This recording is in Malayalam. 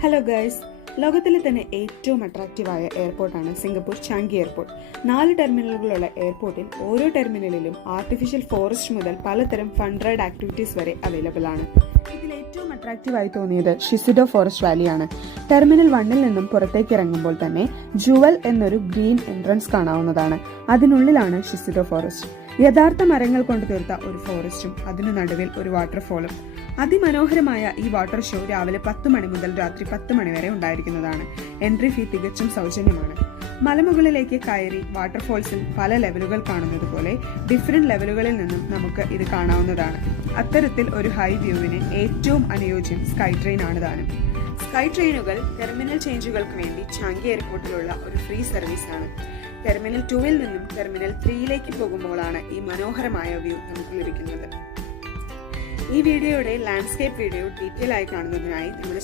ഹലോ ഗൈസ്, ലോകത്തിലെ തന്നെ ഏറ്റവും അട്രാക്റ്റീവായ എയർപോർട്ടാണ് സിംഗപ്പൂർ ചാങ്കി എയർപോർട്ട്. 4 ടെർമിനലുകളുള്ള എയർപോർട്ടിൽ ഓരോ ടെർമിനലിലും ആർട്ടിഫിഷ്യൽ ഫോറസ്റ്റ് മുതൽ പലതരം ഫൺ റൈഡ് ആക്ടിവിറ്റീസ് വരെ അവൈലബിൾ ആണ്. ഇതിൽ ഏറ്റവും അട്രാക്റ്റീവായി തോന്നിയത് ഷിസിഡോ ഫോറസ്റ്റ് വാലിയാണ്. ടെർമിനൽ 1-ൽ നിന്നും പുറത്തേക്ക് ഇറങ്ങുമ്പോൾ തന്നെ ജുവൽ എന്നൊരു ഗ്രീൻ എൻട്രൻസ് കാണാവുന്നതാണ്. അതിനുള്ളിലാണ് ഷിസിഡോ ഫോറസ്റ്റ്. യഥാർത്ഥ മരങ്ങൾ കൊണ്ട് തീർത്ത ഒരു ഫോറസ്റ്റും അതിനു നടുവിൽ ഒരു വാട്ടർഫോളും. അതിമനോഹരമായ ഈ വാട്ടർ ഷോ രാവിലെ 10 മണി മുതൽ രാത്രി 10 മണി വരെ ഉണ്ടായിരിക്കുന്നതാണ്. എൻട്രി ഫീ തികച്ചും സൗജന്യമാണ്. മലമുകളിലേക്ക് കയറി വാട്ടർഫോൾസിൽ പല ലെവലുകൾ കാണുന്നത് പോലെ ഡിഫറെന്റ് ലെവലുകളിൽ നിന്നും നമുക്ക് ഇത് കാണാവുന്നതാണ്. അത്തരത്തിൽ ഒരു ഹൈ വ്യൂവിന് ഏറ്റവും അനുയോജ്യം സ്കൈ ട്രെയിൻ ആണ് താനും. സ്കൈ ട്രെയിനുകൾ ടെർമിനൽ ചേഞ്ചുകൾക്ക് വേണ്ടി ചാങ്കി എയർപോർട്ടിലുള്ള ഒരു ഫ്രീ സർവീസ് ആണ്. ടെർമിനൽ 2-ൽ നിന്നും ടെർമിനൽ 3-ലേക്ക് പോകുമ്പോഴാണ് ഈ മനോഹരമായ വ്യൂ നമുക്ക് ലഭിക്കുന്നത്. ഈ വീഡിയോയുടെ ലാൻഡ്സ്കേപ്പ് വീഡിയോ ഡീറ്റെയിൽ ആയി കാണുന്നതിനായി നമ്മുടെ